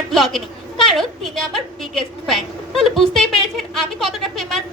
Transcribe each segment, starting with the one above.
আমার ব্লগে নেই, কারণ তিনি আমার বিগেস্ট ফ্যান। তাহলে বুঝতেই পেরেছেন আমি কতটা ফেমাস।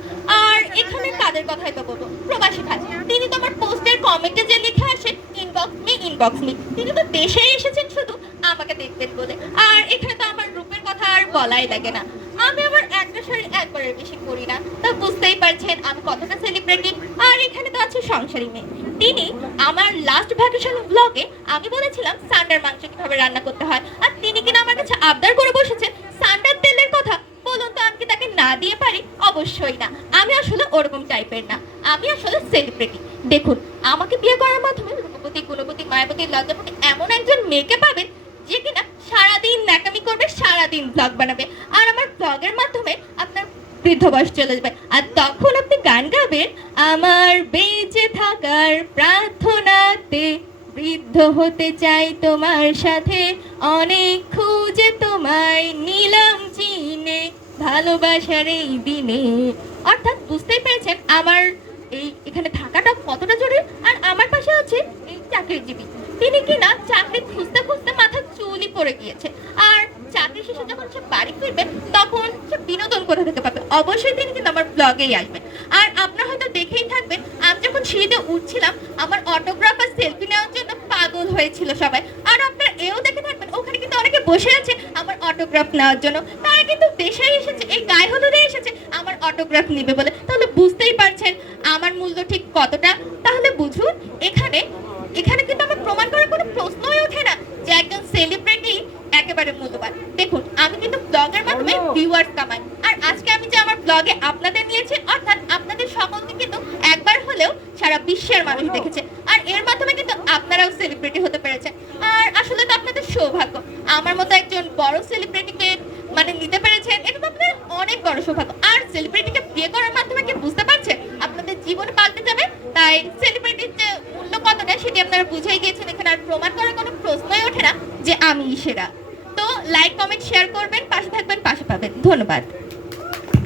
আর এখানে কাদের কথাই তো বলবো, প্রবাসী ভাই, তিনি তো আমার পোস্টের কমেন্টে যে লিখে আসেন ইনবক্স মি, তিনি তো দেশে এসেছেন শুধু আমাকে দেখবেন বলে। আর এখানে তো আমার রূপের কথা আর বলাই লাগে না, আমি আবার একটা শাড়ি একবারের বেশি করি না, তা বুঝতেই পারছেন আমি কতটা সেলিব্রিটি। আর এখানে তো আছে সংসারী মেয়ে, তিনি আমার লাস্ট ভ্যাকেশন ব্লগে আমি বলেছিলাম সান্ডার মাংস কিভাবে রান্না করতে হয়, আর তিনি কিনা আমার কাছে আবদার করে বসেছেন সান্ডার তেলের কথা। বলুন তো আমি কি তাকে না দিয়ে পারি? অবশ্যই না, আমি আসলে ওরকম টাইপের না, আমি আসলে সেলিব্রিটি। দেখুন, আমাকে বিয়ে করার মাধ্যমে রূপবতী, গুণবতী, মায়াবতী, লজ্জাবতী এমন একজন মেয়েকে পাবেন যে কিনা সারাদিন ন্যাকামি করবে, সারাদিন ব্লগ বানাবে, আর আমার ব্লগের মাধ্যমে আপনার বৃদ্ধ বয়স চলে যাবে। আর তখন আপনি গান গাবেন, আমার বেঁচে থাকার প্রার্থনাতে বৃদ্ধ হতে চাই তোমার সাথে, অনেক খুঁজে তোমায় নিলাম চিনে ভালোবাসার এই দিনে। অর্থাৎ বুঝতেই পেরেছেন আমার এই এখানে থাকাটা কতটা জরুরি। আর আমার পাশে আছে এই চাকরিজীবী, তিনি কিনা চাকরি খুঁজতে খুঁজতে মাথার চুলই পড়ে গিয়েছে, আর চাকরি শেষে যখন সে বাড়ি ফিরবে তখন সে বিনোদন কোথা থেকে পাবে? অবশ্যই তিনি কিন্তু আমার ব্লগেই আসবেন। আর আপনারা হয়তো দেখেই থাকবেন, আমি যখন সিঁড়িতে উঠছিলাম আমার অটোগ্রাফ আর সেলফি নেওয়ার জন্য পাগল হয়েছিল সবাই। আর আপনারা এও দেখে থাকবেন ওখানে কিন্তু অনেকে বসে আছে আমার অটোগ্রাফ নেওয়ার জন্য, তারা কিন্তু দেশেই এসেছে, এই গায়ে হলুদে এসেছে আমার অটোগ্রাফ নিবে বলে। তাহলে বুঝতেই পারছেন আমার মূল্য ঠিক কতটা। তাহলে বুঝুন, এখানে এখানে কিন্তু আমার প্রমাণ করার কোনো প্রশ্নই ওঠে না যে একজন সেলিব্রিটি একেবারে মূল্যবান। দেখুন, আমি কিন্তু ব্লগের মাধ্যমে ভিউয়ার্স কামাই, আর আজকে আমি যে আমার ব্লগে আপনাদের নিয়েছি, অর্থাৎ আপনাদের সকলকে কিন্তু একবার হলেও সারা বিশ্বের মানুষ দেখেছে, আর এর মাধ্যমে কিন্তু আপনারাও সেলিব্রিটি হতে পেরেছেন। আর আসলে তো আপনাদের সৌভাগ্য, আমার মতো একজন বড় সেলিব্রিটিকে মানে নিতে পেরেছেন, এটা তো আপনাদের অনেক বড় সৌভাগ্য। আর সেলিব্রিটিকে বিয়ে করার মাধ্যমে কি বুঝতে পারছেন আপনাদের জীবন পাল্টে যাবে। তাই সেলিব্রিটির যে মূল্য কতটা সেটি আপনারা বুঝেই গিয়েছেন, এখানে আর প্রমাণ করার কোনো প্রশ্নই ওঠে না যে আমি সেরা। তো লাইক, কমেন্ট, শেয়ার করবেন, পাশে থাকবেন, পাশে পাবেন। ধন্যবাদ।